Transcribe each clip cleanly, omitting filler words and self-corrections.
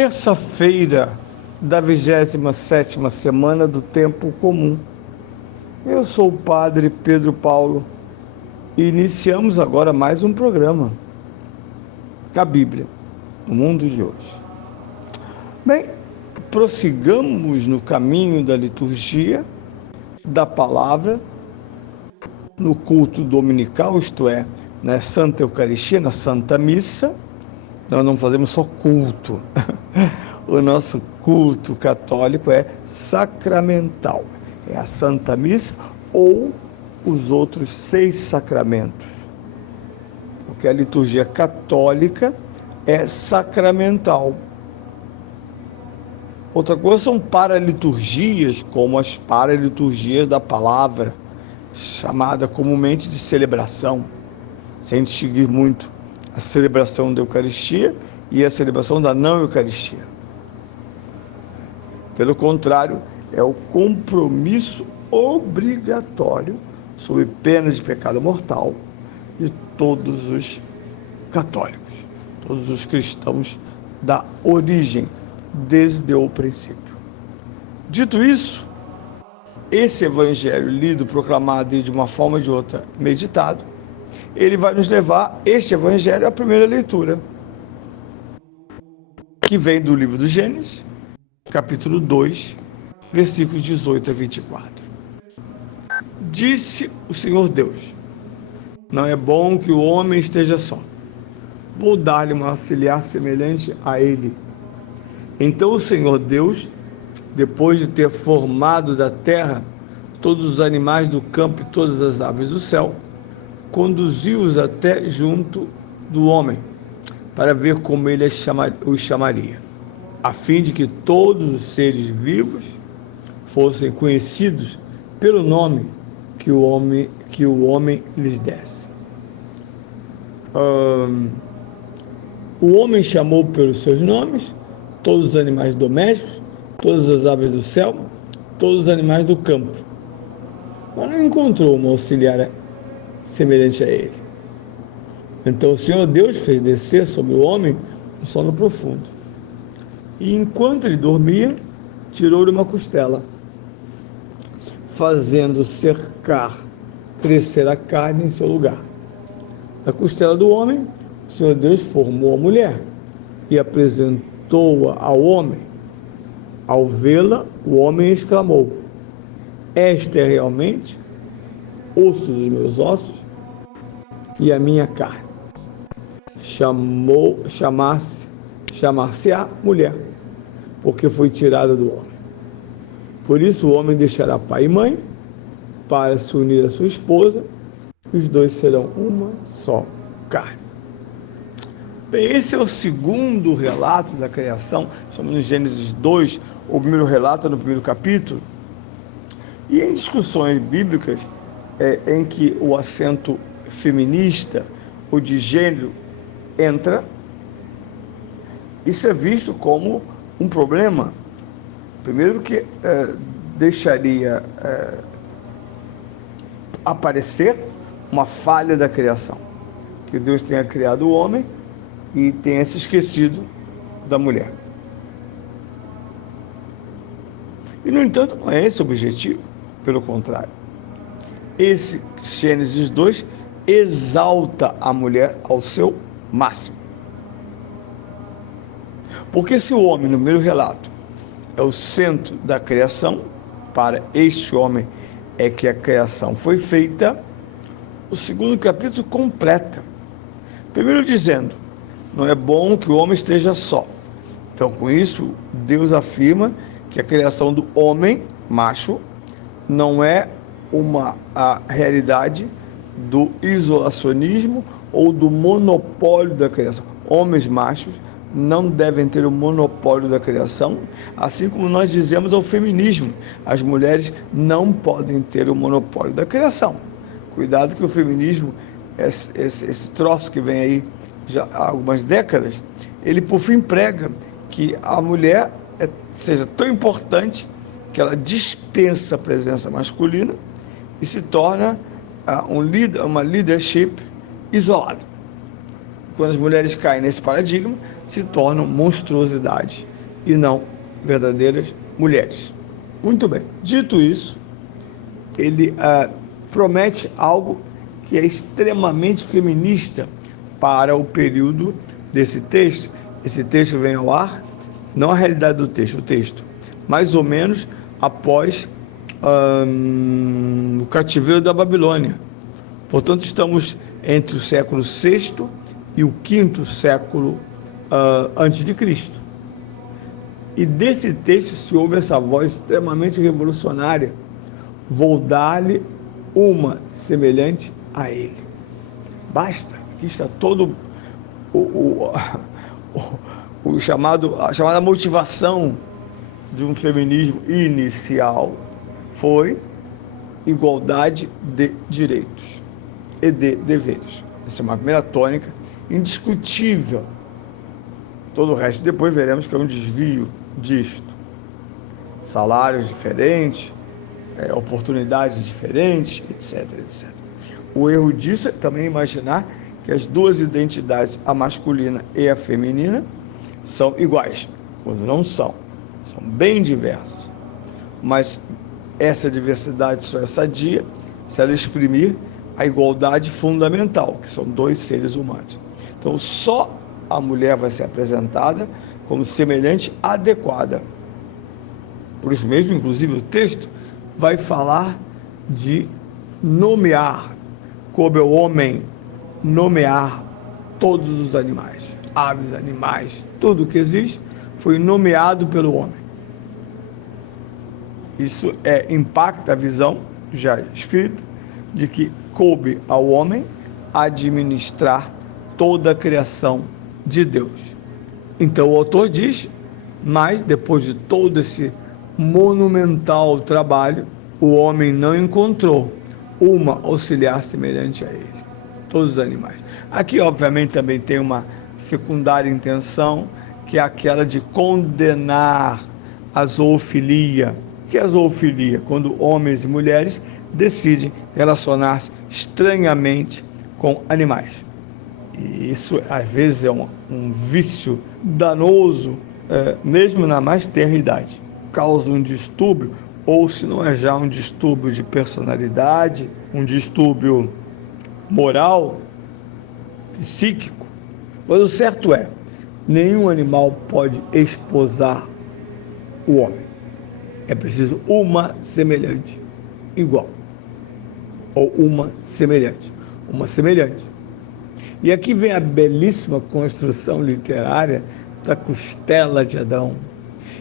Terça-feira da 27ª semana do Tempo Comum. Eu sou o Padre Pedro Paulo e iniciamos agora mais um programa da Bíblia, no mundo de hoje. Bem, prossigamos no caminho da liturgia, da palavra, no culto dominical, isto é, na Santa Eucaristia, na Santa Missa. Nós não fazemos só culto. O nosso culto católico é sacramental. É a Santa Missa ou os outros 6 sacramentos. Porque a liturgia católica é sacramental. Outra coisa são paraliturgias, como as paraliturgias da palavra, chamada comumente de celebração, sem distinguir muito a celebração da Eucaristia e a celebração da não-Eucaristia. Pelo contrário, é o compromisso obrigatório, sob pena de pecado mortal, de todos os católicos, todos os cristãos da origem, desde o princípio. Dito isso, esse evangelho lido, proclamado e de uma forma ou de outra meditado, ele vai nos levar, este evangelho, à primeira leitura, que vem do livro do Gênesis, capítulo 2, versículos 18 a 24. Disse o Senhor Deus: não é bom que o homem esteja só. Vou dar-lhe um auxiliar semelhante a ele. Então o Senhor Deus, depois de ter formado da terra todos os animais do campo e todas as aves do céu, conduziu-os até junto do homem, para ver como ele os chamaria, a fim de que todos os seres vivos fossem conhecidos pelo nome que o homem lhes desse. O homem chamou pelos seus nomes todos os animais domésticos, todas as aves do céu, todos os animais do campo, mas não encontrou um auxiliar semelhante a ele. Então o Senhor Deus fez descer sobre o homem um sono profundo, e enquanto ele dormia, tirou-lhe uma costela, fazendo crescer a carne em seu lugar. Da costela do homem, o Senhor Deus formou a mulher e apresentou-a ao homem. Ao vê-la, o homem exclamou: esta é realmente osso dos meus ossos e a minha carne. Chamar-se-á mulher, porque foi tirada do homem. Por isso o homem deixará pai e mãe para se unir à sua esposa, e os dois serão uma só carne. Bem, esse é o segundo relato da criação, estamos no Gênesis 2, o primeiro relato no primeiro capítulo. E em discussões bíblicas em que o acento feminista ou de gênero entra, isso é visto como um problema. Primeiro que deixaria aparecer uma falha da criação, que Deus tenha criado o homem e tenha se esquecido da mulher. E, no entanto, não é esse o objetivo, pelo contrário. Esse Gênesis 2 exalta a mulher ao seu máximo. Porque se o homem, no primeiro relato, é o centro da criação, para este homem é que a criação foi feita, o segundo capítulo completa. Primeiro dizendo: não é bom que o homem esteja só. Então, com isso, Deus afirma que a criação do homem, macho, não é a realidade do isolacionismo ou do monopólio da criação. Homens machos não devem ter o monopólio da criação, assim como nós dizemos ao feminismo: as mulheres não podem ter o monopólio da criação. Cuidado que o feminismo, esse troço que vem aí já há algumas décadas, ele por fim prega que a mulher seja tão importante que ela dispensa a presença masculina e se torna uma leadership isolada. Quando as mulheres caem nesse paradigma, se tornam monstruosidades e não verdadeiras mulheres. Muito bem, dito isso, ele promete algo que é extremamente feminista para o período desse texto. Esse texto vem ao ar, não a realidade do texto, o texto, mais ou menos após o cativeiro da Babilônia. Portanto, estamos entre o século VI e o V século antes de Cristo. E desse texto se ouve essa voz extremamente revolucionária: vou dar-lhe uma semelhante a ele. Basta, aqui está todo a chamada motivação de um feminismo inicial foi igualdade de direitos e de deveres. Essa é uma primeira tônica indiscutível. Todo o resto depois veremos que é um desvio disto. Salários diferentes, oportunidades diferentes, etc, etc. O erro disso é também imaginar que as duas identidades, a masculina e a feminina, são iguais, quando não são. São bem diversas. Mas essa diversidade só é sadia se ela exprimir a igualdade fundamental, que são dois seres humanos. Então, só a mulher vai ser apresentada como semelhante adequada. Por isso mesmo, inclusive, o texto vai falar de nomear, como é o homem nomear todos os animais, aves, animais, tudo que existe foi nomeado pelo homem. Isso impacta a visão, já escrita, de que coube ao homem administrar toda a criação de Deus. Então o autor diz, mas depois de todo esse monumental trabalho, o homem não encontrou uma auxiliar semelhante a ele. Todos os animais. Aqui, obviamente, também tem uma secundária intenção, que é aquela de condenar a zoofilia. O que é a zoofilia? Quando homens e mulheres decidem relacionar-se estranhamente com animais. E isso, às vezes, é um vício danoso, mesmo na mais tenra idade. Causa um distúrbio, ou se não é já um distúrbio de personalidade, um distúrbio moral, psíquico. Mas o certo é, nenhum animal pode esposar o homem. É preciso uma semelhante, igual. Ou uma semelhante. E aqui vem a belíssima construção literária da costela de Adão.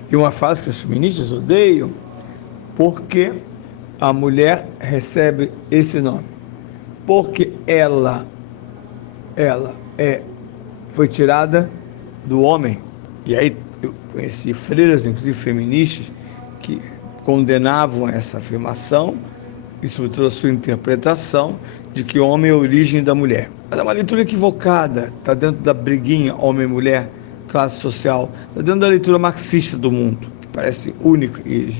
E uma frase que os feministas odeiam, porque a mulher recebe esse nome. Porque ela foi tirada do homem. E aí eu conheci freiras, inclusive feministas, que condenavam essa afirmação e sobretudo a sua interpretação de que o homem é a origem da mulher. Mas é uma leitura equivocada, está dentro da briguinha homem-mulher, classe social, está dentro da leitura marxista do mundo, que parece única e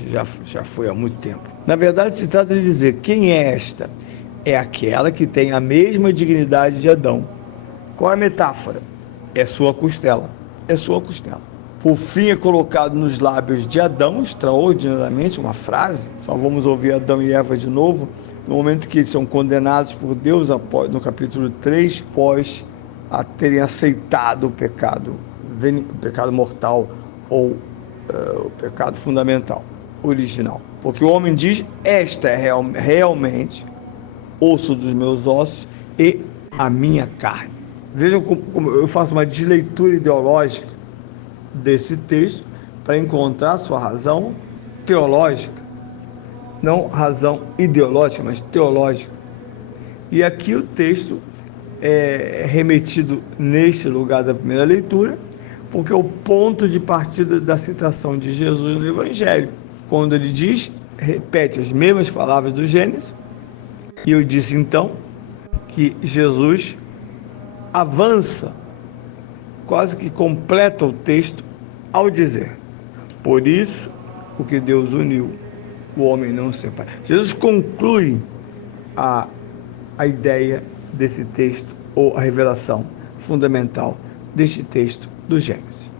já foi há muito tempo. Na verdade, se trata de dizer quem é esta? É aquela que tem a mesma dignidade de Adão. Qual é a metáfora? É sua costela. Por fim, é colocado nos lábios de Adão, extraordinariamente, uma frase, só vamos ouvir Adão e Eva de novo, no momento que eles são condenados por Deus, no capítulo 3, após a terem aceitado o pecado mortal ou o pecado fundamental, original. Porque o homem diz, esta é realmente osso dos meus ossos e a minha carne. Vejam como eu faço uma desleitura ideológica desse texto para encontrar sua razão teológica, não razão ideológica, mas teológica. E aqui o texto é remetido neste lugar da primeira leitura, porque é o ponto de partida da citação de Jesus no Evangelho, quando ele diz, repete as mesmas palavras do Gênesis, e eu disse então que Jesus avança, quase que completa o texto ao dizer, por isso o que Deus uniu, o homem não separa. Jesus conclui a ideia desse texto, ou a revelação fundamental deste texto do Gênesis.